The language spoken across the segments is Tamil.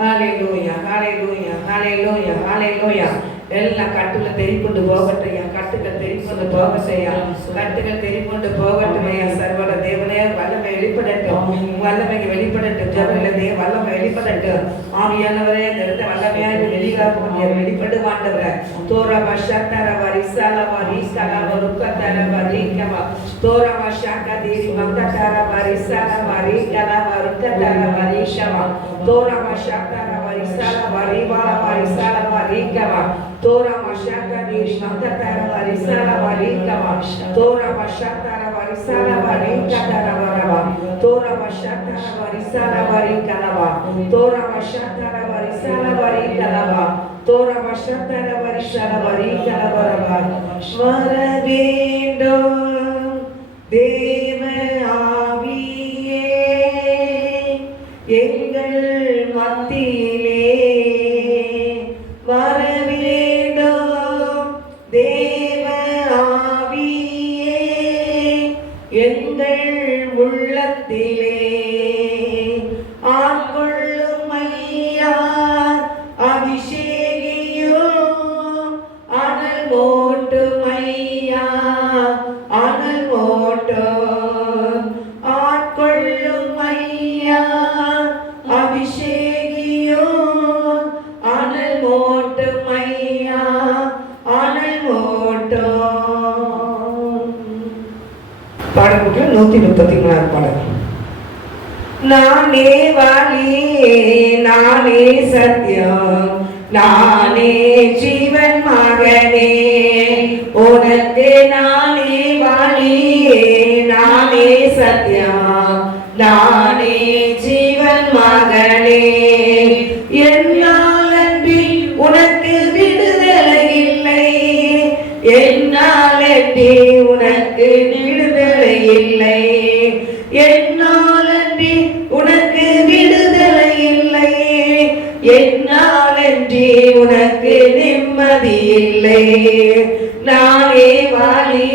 ஹalleluya ஹalleluya ஹalleluya ஹalleluya. எல்லா கட்டுல தெரிக்கொண்டு போகட்டையா, கட்டுகள் தெரிக்கொண்டு போகட்டையா, கட்டுகள் தெரிக்கொண்டு போகட்டுமையா. சர்வர தேவனே வல்லமை வெளிப்படட்டும், வல்லமை வெளிப்படட்டும். ஜபங்களே வல்லமை வெளிப்படட்டும். ஆவியானவரே இந்த இடத்துல வல்லமையாக வெளிப்படுவாண்டவரே. தோரா பஷத்தர வரிசல வரிசல வருக்கதர வரிக்கமா தோரா பஷக்க தீரி மந்ததர வரிசல வரிக்கல வருக்கதர வரிஷமா தோரா பஷத்தர வரிசல வரிவால வரிசல வரிக்கமா தோரா பஷக்க தீரி மந்ததர வரிசல வரிக்கமா தோரா பஷத்தர வரிசல வரிக்கதர வரவா தோரா பஷத்தர வரிசல வரிக்கலவா தோரா பஷத்தர வரிசல வரிக்கலவா தோரா பஷத்தர வரிசல வரிக்கலவரவா. வர வேண்டும் தேவ ஆவியே எங்கள் மத்தியிலே, வர வேண்டும் தேவ ஆவியே எங்கள் உள்ளத்திலே, ஆட்கொள்ளும் ஐயா அபிஷேகியும் அனல் மூட்டும் ஐயா அனல் மூட்டும், ஆட்கொள்ளும் ஐயா அபிஷேகியும் அனல் மூட்டும் ஐயா அனல் மூட்டும். பாடல்கள் 133 பாடல். நானே வழி நானே சத்தியம் நானே ஜீவன் மகனே, உனக்கு நானே வழி நானே சத்தியம் நானே ஜீவன் மகனே. என்னால் அன்றி உனக்கு விடுதலை இல்லை, என்னால் அன்றி உனக்கு விடுதலை இல்லை, என்னால் அன்றி உனக்கு விடுதலை இல்லை, என்னால் அன்றி உனக்கு நிம்மதி இல்லை. நானே வழி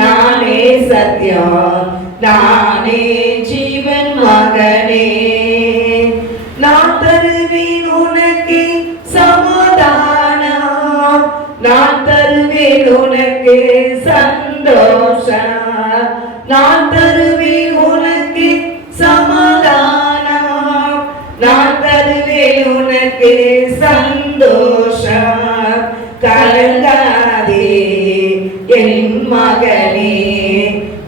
நானே சத்தியம் நானே ஜீவன் மகனே. நான் தருவேன் உனக்கு சமாதானம், நான் தருவேன் உனக்கு சந்தோஷம், நான் தருவேன் உனக்கு சமாதானம், நான் தருவேன் உனக்கு சந்தோஷம். கலங்காதே என் மகனே,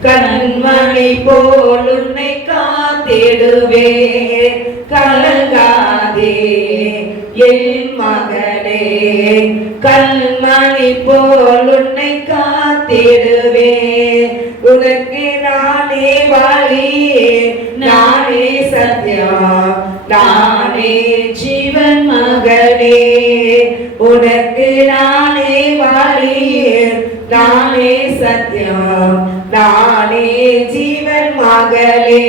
கண்மணி போல் உன்னை காத்திடுவே. கலங்காதே என் மகனே, கண்மணி போல் உன்னை காத்திடுவே. உனக்கு நானே வழி நானே சத்தியம் நானே ஜீவன் மகனே, உனக்கு நானே வழி நானே சத்தியம் நானே ஜீவன் மகளே.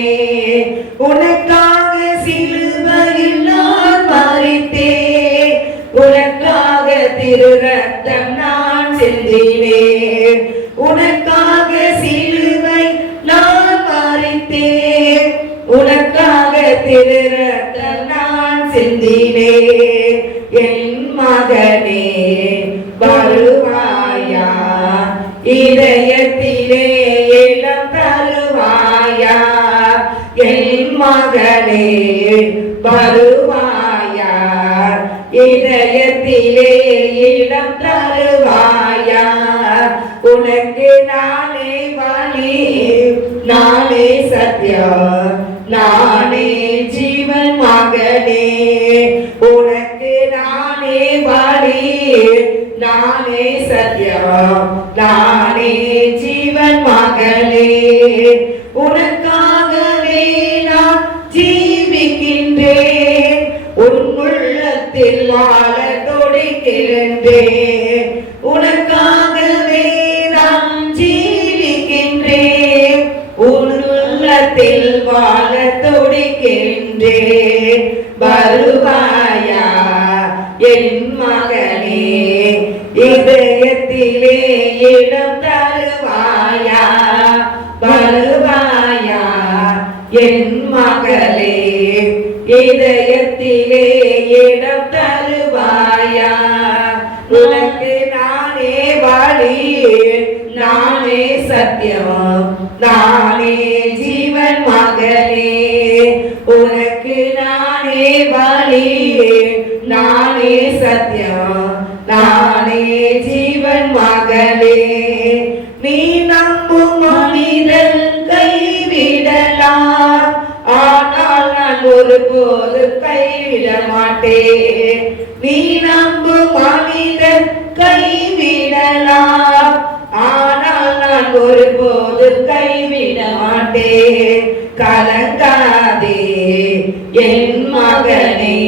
உனக்காக சிலுவையில் நான் மரித்தேன், உனக்காக திரு ரத்தம் நான் சிந்தினேன், உனக்காக சிலுவை நான் மரித்தேன், உனக்காக திரு ரத்தம் நான் சிந்தினேன். என் மகனே வருவாயா, இதயத்திலே இடம் தருவாயா, என் மகனே வருவாயா, இதயத்திலே இடம் தருவாயா. உனக்கு நானே வழி நானே சத்தியம் நானே ஜீவன் மகனே, உனக்கு நானே வழி நானே சத்தியம் நானே ஜீவன் மகளே. உனக்காகவே நான் ஜீவிக்கின்றேன், உன் உள்ளத்தில் வாழ துடிக்கின்றேன். உனக்காகவே நான் ஜீவிக்கின்றேன், உன் உள்ளத்தில் வாழ துடிக்கின்றேன். வருவாயா என் மகனே, இதயத்திலே இடம் தருவாயா. வருவாயா என் மகளே, இதயத்தில் உள்ளத்திலே இடம் தருவாயா? உனக்கு நானே வழி, நானே சத்தியம், நானே ஜீவன் மகனே. உனக்கு நானே வழி, நானே சத்தியம், நானே ஜீவன் மகளே. நீ நம்பும் மனிதன் கைவிடலாம், ஆனால் நான் ஒருபோது கைவிட மாட்டேன். நீ நம்பும் மனிதன் கைவிடலாம், ஆனால் நான் ஒருபோது கைவிட மாட்டேன். கலங்காதே என் மகனே,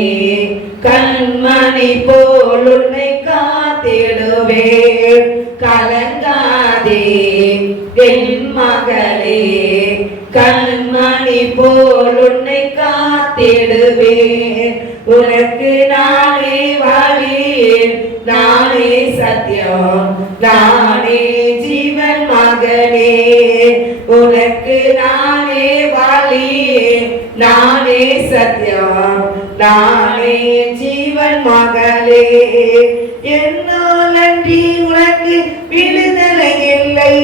கண்மணி போல் உன்னை காத்திடுவேன். கலங்காதே என் மகளே, கண்மணி போல் உன்னை காத்திடுவேன். உனக்கு நானே வழி, நானே சத்தியம், நானே ஜீவன் மகனே. உனக்கு நானே வழி, நானே சத்தியம், நானே ஜீவன் மகளே. என்னால் அன்றி உனக்கு விடுதலை இல்லை,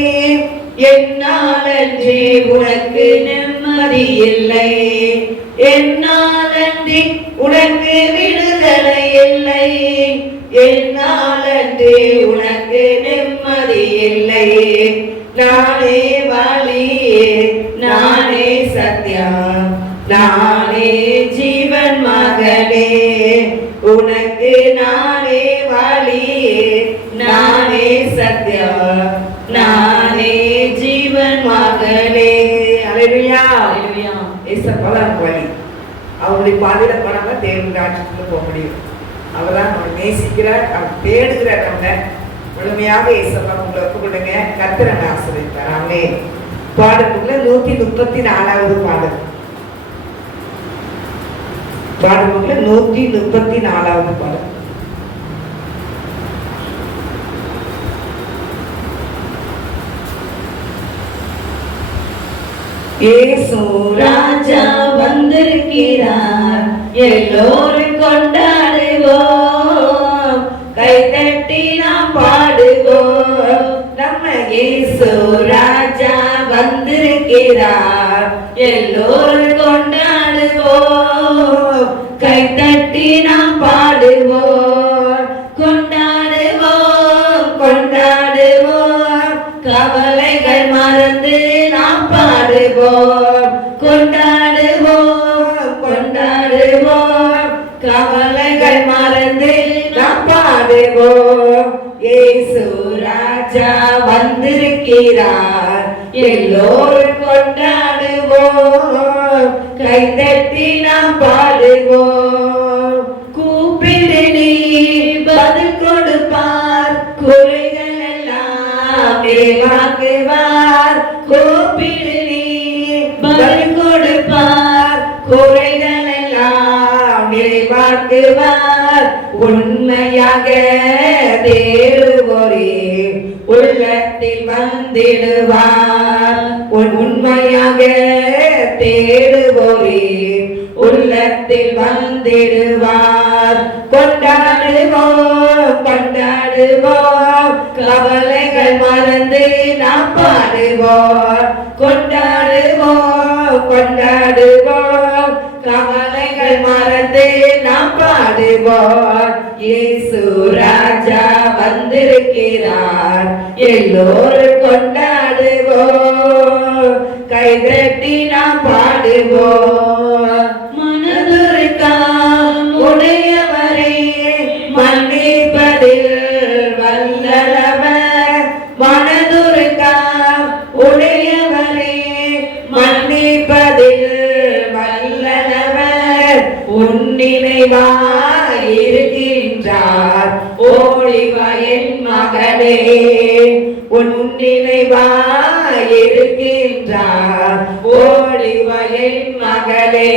என்னால் அன்றி உனக்கு நிம்மதி இல்லை. என்னால் அன்றி உனக்கு விடுதலை இல்லை, என்னால் அன்றி உனக்கு நிம்மதி இல்லை. நானே வழி, நானே சத்தியம், நானே ஜீவன் மகனே. உனக்கு நானே வழி, நானே சத்தியம், நானே ஜீவன் மகனே. அல்லேலூயா. ஏசப்பாதான் வழி. அவருடைய பாதையில போனாங்க தேவன் ராஜ்யத்துக்கு போக முடியும். அவர்தான் நம்ம நேசிக்கிறார், அவர் தேடுகிறார். நம்ம முழுமையாக ஏசப்பா உங்களை ஒப்புக்கொள்ளுங்க. கர்த்தரை ஆசீர்வதிப்பார். ஆமென். பாடலுக்குள்ள 134வது பாடல். பாடலுக்குள்ள 134வது பாடல். இயேசு ராஜா வந்திருக்கிறார், எல்லோரும் கொண்டாடுவோம், கைதட்டி நாம் பாடுவோம். நம்ம இயேசு ராஜா வந்திருக்கிறார், எல்லோரும் கொண்டாடுவோம், கைதட்டி நாம் பாடுவோம். கொண்டாடுவோம், கொண்டாடுவோம், கவலைகள் மறந்து நாம் பாடுவோம். கொண்டாடுவோம், கொண்டாடுவோம், கவலைகள் மறந்து நாம் பாடுவோம். இயேசு ராஜா வந்திருக்கிறார், எல்லோரும் கொண்டாடுவோம், கைதட்டி நாம் பாடுவோம். கூப்பிடு நீ பதில் கொடுப்பார், குறைகள் எல்லாம் நிறைவாக்குவார். கூப்பிடு நீ பதில் கொடுப்பார், குறைகள் எல்லாம் நிறைவாக்குவார். உண்மையாக தேடுவோரே உள்ளத்தில் வந்திடுவார். உண்மையாக தேடுவோரே உள்ளத்தில் வந்திடுவார். கொண்டாடுவோம், கொண்டாடுவோம், கவலைகள் மறந்து நாம் பாடுவோம். கொண்டாடுவோம், கொண்டாடுவோம், கவலைகள் மறந்து நாம் பாடுவோம். இயேசு ராஜா வந்திருக்கிறார், எல்லோரும் கொண்டாடுவோம், கைதட்டி நாம் பாடுவோம். மனதுருக்கம் உடையவரே மன்னிப்பதில் வல்லவர். மனதுருக்கம் உடையவரே மன்னிப்பதில் வல்லவர். உன்னினைவாயிருக்கின்றார் ஓடிவா என் மகனே. உன்னினைவாயிருக்கின்றார் ஓடிவா என் மகளே.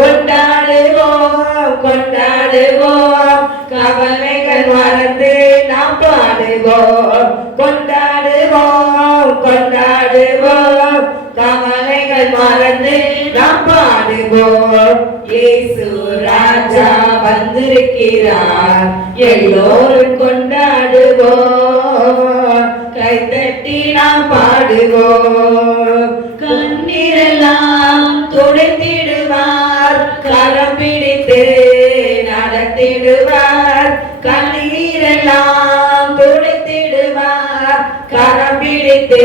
கொண்டாடுவோம், கொண்டாடுவோம், கவலைகள் மறந்து நாம் பாடுவோம். கொண்டாடுவோம், கொண்டாடுவோம், கவலைகள் மறந்து நாம் பாடுவோம். இயேசு ராஜா வந்திருக்கிறார், எல்லோரும் கொண்டாடுவோம், கைதட்டி நாம் பாடுவோம். கண்ணீரெல்லாம் துடைத்திடுவார், கரம் பிடித்து நடத்திடுவார். கண்ணீரெல்லாம் துடைத்திடுவார், கரம் பிடித்து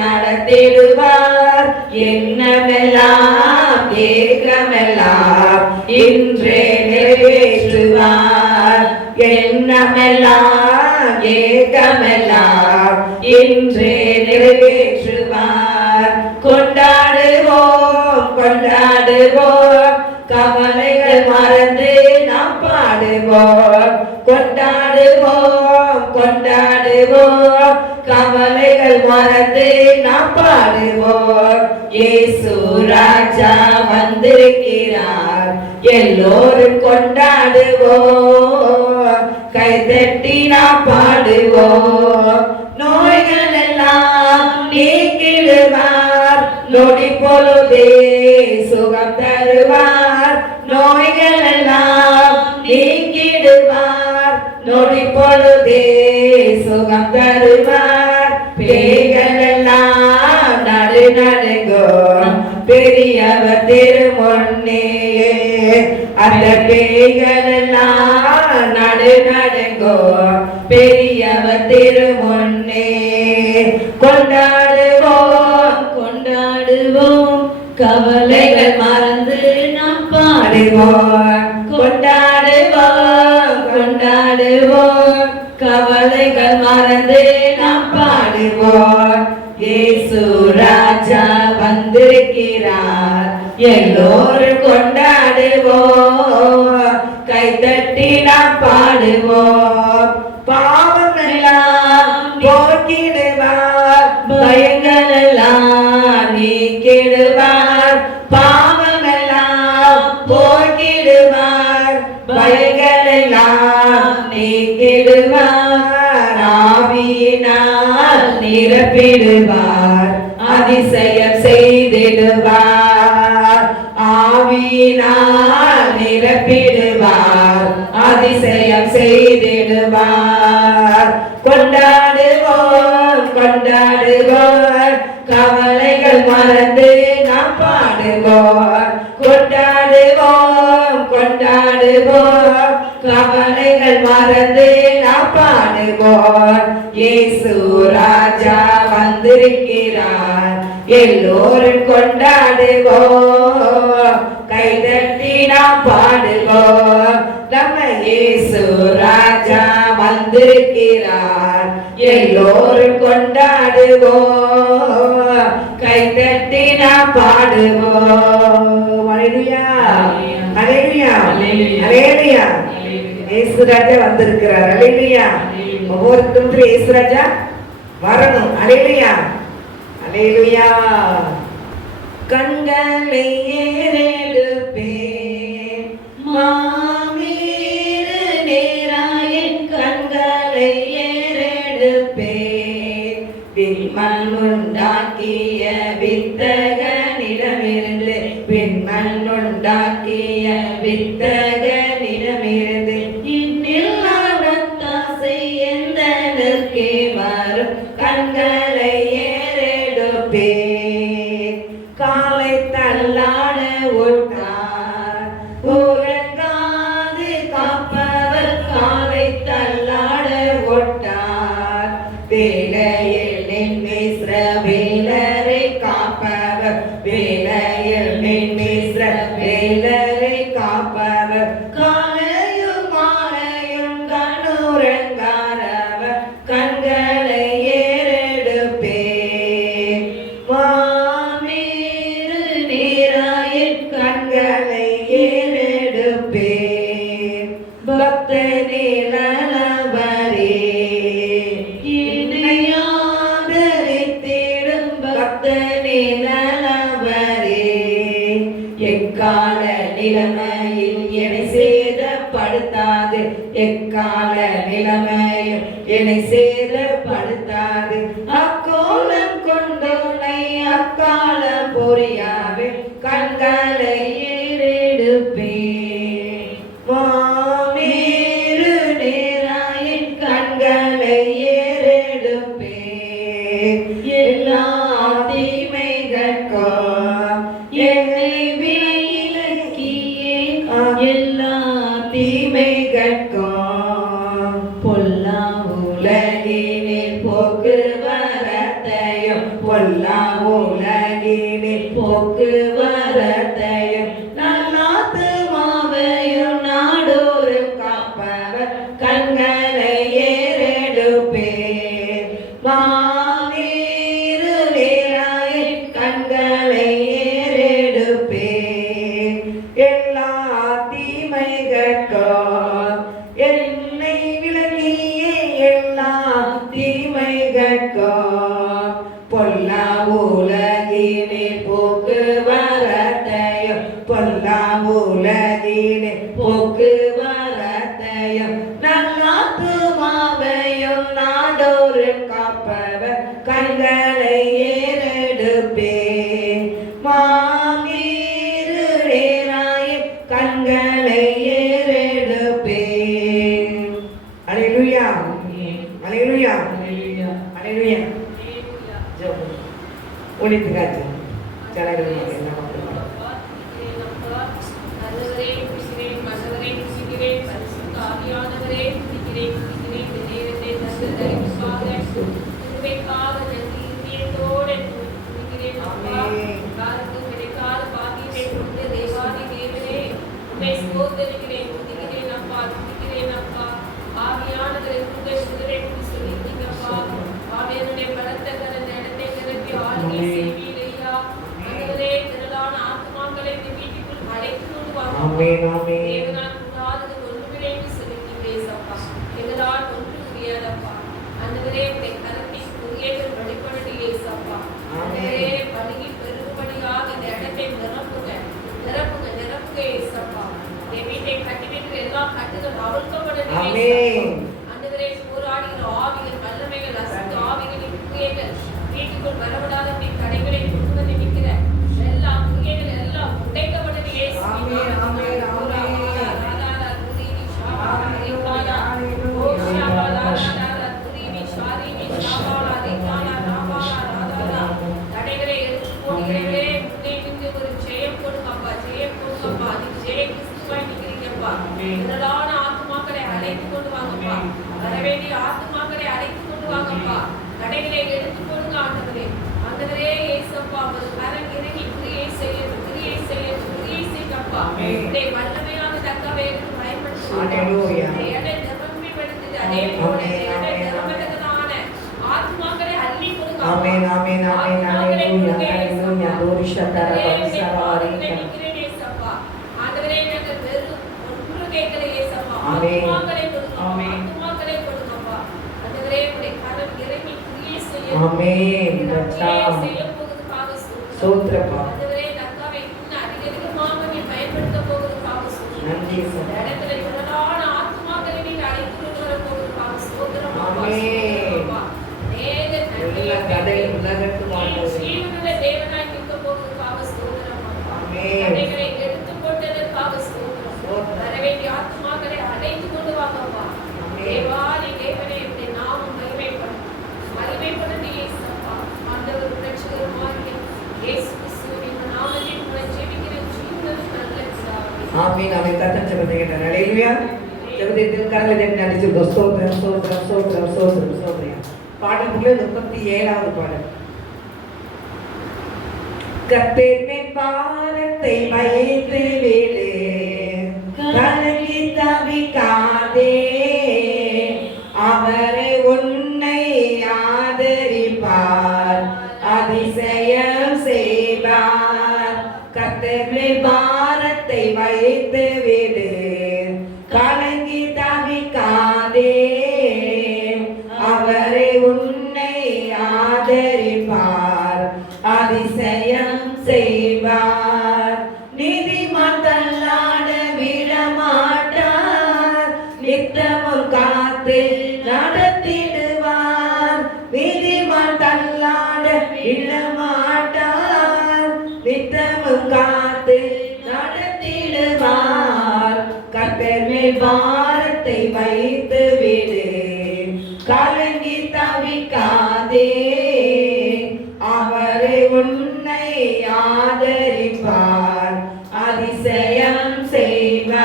நடத்திடுவார். எண்ணமெல்லாம் ஏகமெல்லாம் இன்றே நிறைவேற்றுவார். எண்ணமெல்லாம் ஏகமெல்லாம் இன்றே நிறைவேற்றுவார். கொண்டாடுவோம் கொண்டாடுவோம், கவலைகள் மறந்து நாம் பாடுவோம். கொண்டாடுவோம் கொண்டாடுவோம், கவலைகள் மறந்து நாம் பாடுவோம். இயேசு ராஜா வந்திருக்கிறார், எல்லோரும் கொண்டாடுவோம், கைதட்டி நாம் பாடுவோம். நோய்கள் எல்லாம் நீக்கிடுவார், நொடி பொழுதே சுகம் தருவார். நோய்கள் எல்லாம் நீக்கிடுவார், நொடி பொழுதே சுகம் தருவார். பேய்கள் எல்லாம் நடு நடுங்கும், பெரியவர் திருமுன்னே. அந்த பேய்கள் எல்லாம் நடு நடுங்கும், பெரியவர் திருமுன்னே. கொண்டாடுவோம் கொண்டாடுவோம், கவலைகள் மறந்து நாம் பாடுவோம். கொண்டாடுவோம் கொண்டாடுவோம், கவலைகள் மறந்து நாம் பாடுவோம். இயேசு ராஜா வந்திருக்கிறார், எல்லோரும் கொண்டாடுவோம், கைதட்டி நாம் பாடுவோம். பாவமெல்லாம் போக்கிடுவார், பயங்கள் எல்லாம் நீக்கிடுவார். பாவமெல்லாம் போக்கிடுவார், பயங்கள் எல்லாம் நீக்கிடுவார். ஆவியினால் நிரப்பிடுவார், அதிசயம் செய்திடுவார். ஆவியினால் நிரப்பிடுவார், அதிசயம் செய்திடுவார். கொண்டாடுவோம் கொண்டாடுவோம், கவலைகள் மறந்து நாம் பாடுவோம். கொண்டாடுவோம் கொண்டாடுவோம், கவலைகள் மறந்து நாம் பாடுவோம். இயேசு ராஜா வந்திருக்கிறார், எல்லோரும் கொண்டாடுவோம், கைதட்டி நாம் பாடுவோம். நம்ம இயேசு ராஜா வந்திருக்கிறார், எல்லோரும் கொண்டாடுவோம், கைதட்டி நாம் பாடுவோம். ஹல்லேலூயா ஹல்லேலூயா ஹல்லேலூயா. இயேசு ராஜா வந்திருக்கிறார். ஹல்லேலூயா. ஒவ்வொருத்தரும் இயேசு ராஜா வரணும். ஹல்லேலூயா ஹல்லேலூயா. கண்களை ஏறெடுப்பேன், மாவீர நேராயின் கண்களை ஏறெடுப்பேன். விண்மண் உண்டாக்கிய வித்தகனிடமிருந்து, விண்மண் உண்டாக்கிய வித்தகனிடமிருந்து இன்னில்லாதத்தாசை எந்தனுக்கே வரும். கண்களை ஏறெடுப்பேன், காலை தள்ளாட ஓட்டார், உறங்காது காப்பவர் காலை தள்ளாட ஓட்டார். வேலையில் நின்ற வேலரை காப்பவர், வேலையில் நின்ற வேலரை காப்பவர். காலையும் மாலையும் கண்ணுறங்காரவர், கண்களை ஏறெடுப்பேன். மாமீறு நீராயின் கண்களை ஏறெடுப்பேன். பக்தனே நலவரே, என்னையாதரித்திடும் பக்தனே நலவரே. எக்கால நிலைமையில் என்னை சேதப்படுத்தாது, எக்கால நிலைமையில் என்னை சேதப்படுத்தாது. அக்கோலம் கொண்டோனை அக்காலம் பொறியாவே, கண்களை ஏறெடுப்பேன். எல்லா தீமைகட்கும் பொல்லா உலகினில் போக்குவரத்தையும் பொல்லா உலகினில் போக்குவரத்தையும் நல்லாத்துமாவையும் நாடோறும் காப்பவர் கண்களை ஏறெடுப்பேன் மாவீருளிராய் கண்களை ஏறெடுப்பேன் எல்லா தீமைகட்கும் என்னை விலகியே எல்லா தீமைகட்கும் பொல்லா உலகினில் போக்குவரத்தையும் பொல்லா உலகினில் போக்குவரத்தையும் நல்லாத்துமாவையும் நாடோறும் காப்பவர் கண்களை ஏறெடுப்பேன் மாவீருளிராய் கண்களை ஏறெடுப்பேன். அல்லேலூயா அல்லேலூயா அல்லேலூயா. ஒளித்துக்காச்சு ஜனங்கள் பாடல் 37வது பாடல். கர்த்தரின் பாரத்தை வைத்து விடு, கலங்கி தவிக்காதே, அவரை உன்னை ஆதரிப்பார், அதிசயம் செய்வார். கர்த்தரின் பாரத்தை வைத்து விடு, கலங்கி தவிக்காதே, அவரை உன்னை ஆதரிப்பார், அதிசயம் செய்வார். நீதிமான் தள்ளாட விடமாட்டார், நித்தமும் காத்து நடத்திடுவார். நீதிமான் தள்ளாட விடமாட்டார், நித்தமும் காத்து நடத்திடுவார். கர்த்தர் மேல் பாரத்தை வைத்து விடு, கலங்கி தவிக்காதே, அவரை உன்னை ஆதரிப்பார், அதிசயம் செய்வார்.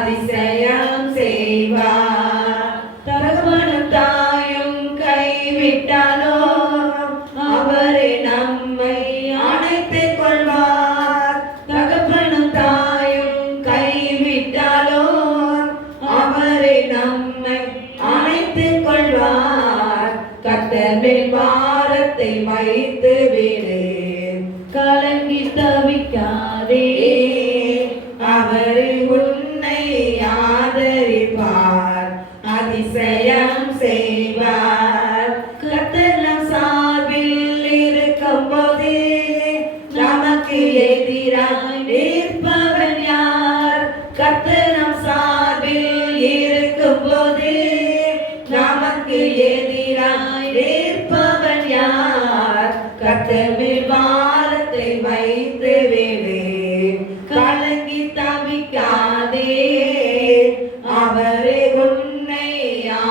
அதிசயம் செய்வார். தகப்பனும் தாயும் கைவிட்டாலோ அவரே நம்மை அணைத்துக் கொள்வார். தகப்பனும் தாயும் கைவிட்டாலோ அவரே நம்மை அணைத்துக் கொள்வார். கர்த்தர் மேல் பாரத்தை வைத்து விடு, கலங்கி தவிக்காதே. அவரே உன்னை ஆதரிப்பார், அதிசயம் செய்வார். கர்த்தர் நம் சார்பில் இருக்கும் போதே நமக்கு எதிராய் நிற்பவன் யார்? கர்த்தர் நம் சார்பில் இருக்கும் போதே நமக்கு எதிராய் நிற்பவன் யார்? கர்த்தர் மேல் பாரத்தை வைத்து விடு, கலங்கி தவிக்காதே. அவரே உன்னை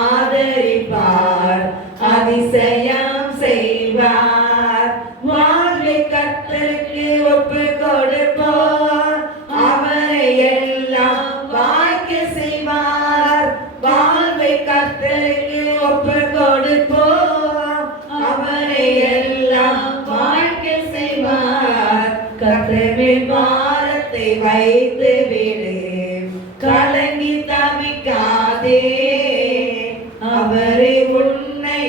ஆதரிப்பார், அதிசயம் செய்வார். வாழ்வை கர்த்தருக்கு ஒப்பு கொடுப்போம், அவரை எல்லாம் வாய்க்க செய்வார். வாழ்வை கர்த்தருக்கு ஒப்பு கொடுப்போம், அவரை எல்லாம் வாய்க்க செய்வார். கர்த்தர் மேல் பாரத்தை வைத்து விடு, கலங்கி தவிக்காதே. அவரே உன்னை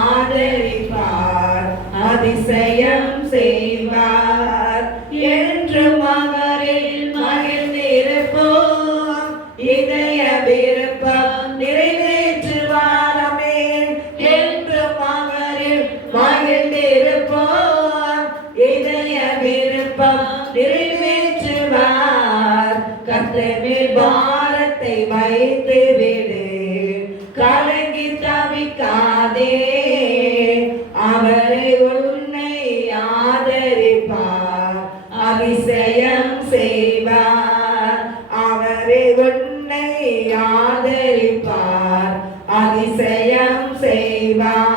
ஆதரிப்பார், அதிசயம் செய்வார். என்றும் அவரில் மகிழ்ந்திருப்போம், இதய விருப்பம் நிறைவேற்றுவார். ஆமென். என்றும் அவரில் மகிழ்ந்திருப்போம், இதய விருப்பம் நிறைவேற்றுவார். கர்த்தர் மேல் பாரத்தை வைத்து விடு, கலங்கி தவிக்காதே. அவரே உன்னை ஆதரிப்பார், அதிசயம் செய்வார். அவரே உன்னை ஆதரிப்பார், அதிசயம் செய்வார்.